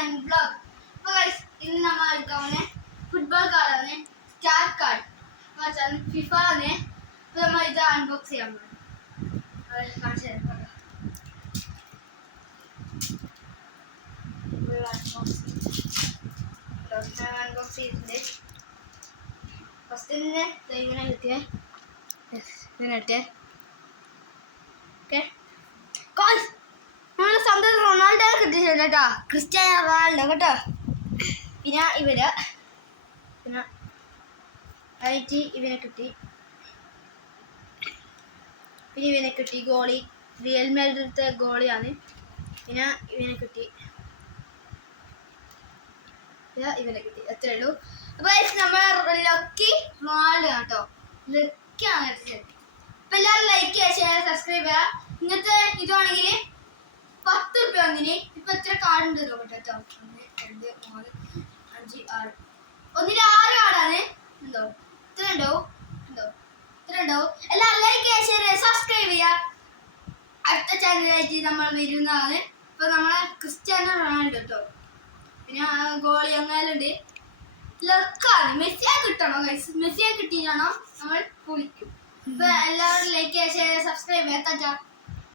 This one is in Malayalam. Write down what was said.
And vlog. അപ്പോൾ ഗൈസ് ഇന്ന് നമ്മൾ എടുക്കാൻ ഫുട്ബോൾ കാർഡാണ്, സ്റ്റാർ കാർഡ് ഫിഫ ആണ്. അപ്പോൾ നമ്മൾ ഇത് അൺബോക്സ് ചെയ്യാൻ പോകും. അൺബോക്സ് ചെയ്തിട്ടുണ്ട്. ഫസ്റ്റ് തന്നെ ഇങ്ങനെ കിട്ടിയേ, ഇങ്ങനെ കിട്ടിയേ. ഓക്കെ നമ്മളെ സ്വന്തം റൊണാൾഡോ കിട്ടിയിട്ടുണ്ട് കേട്ടോ, ക്രിസ്ത്യാനോ റൊണാൾഡോ കേട്ടോ. പിന്നെ ഇവര് പിന്നെ ആയിട്ട് ഇവനെ കിട്ടി, പിന്നെ ഇവനെ കിട്ടി ഗോളി, റിയൽ മാഡ്രിഡത്തെ ഗോളിയാണ്. പിന്നെ ഇവനെ കിട്ടി, പിന്നെ ഇവനെ കിട്ടി. അത്രേ ഉള്ളൂ. അപ്പോൾ നമ്മൾ ലക്കി റൊണാൾഡോ കേട്ടോ, ലക്കിയാണ് കിട്ടിയത്. അപ്പോൾ എല്ലാവരും ലൈക്ക് ചെയ്യുക, ഷെയർ, സബ്സ്ക്രൈബ് ചെയ്യുക. ഇങ്ങനത്തെ ഇതാണെങ്കിൽ 10 രൂപ ഒന്നിന്. ഇപ്പൊ എത്ര കാർഡ് ഉണ്ട് നോക്കട്ടെ കേട്ടോ. 1 2 3 5 6 ഒന്നിന് 6 കാർഡാണ്. ഉണ്ടോ? ഇത്ര ഉണ്ടാവും, ഉണ്ടോ? ഇത്ര ഉണ്ടാവും. എല്ലാവരും ലൈക്ക് ചെയ്യുക, ഷെയർ ചെയ്യുക, സബ്സ്ക്രൈബ് ചെയ്യുക. അടുത്ത ചാനലായിട്ട് നമ്മൾ വരുന്നതാണ്. ഇപ്പൊ നമ്മളെ ക്രിസ്ത്യാനോ റൊണാൾഡോ കേട്ടോ, പിന്നെ ഗോളി അങ്ങനെയുണ്ട്. ലക്കാണ്. മെസ്സിയെ കിട്ടണം ഗൈസ്, മെസ്സിയെ കിട്ടിയിട്ടാണോ നമ്മൾ കുളിക്കും. ഇപ്പൊ എല്ലാവരും ലൈക്ക് ചെയ്യുക, ഷെയർ ചെയ്യുക, സബ്സ്ക്രൈബ് ചെയ്യുക.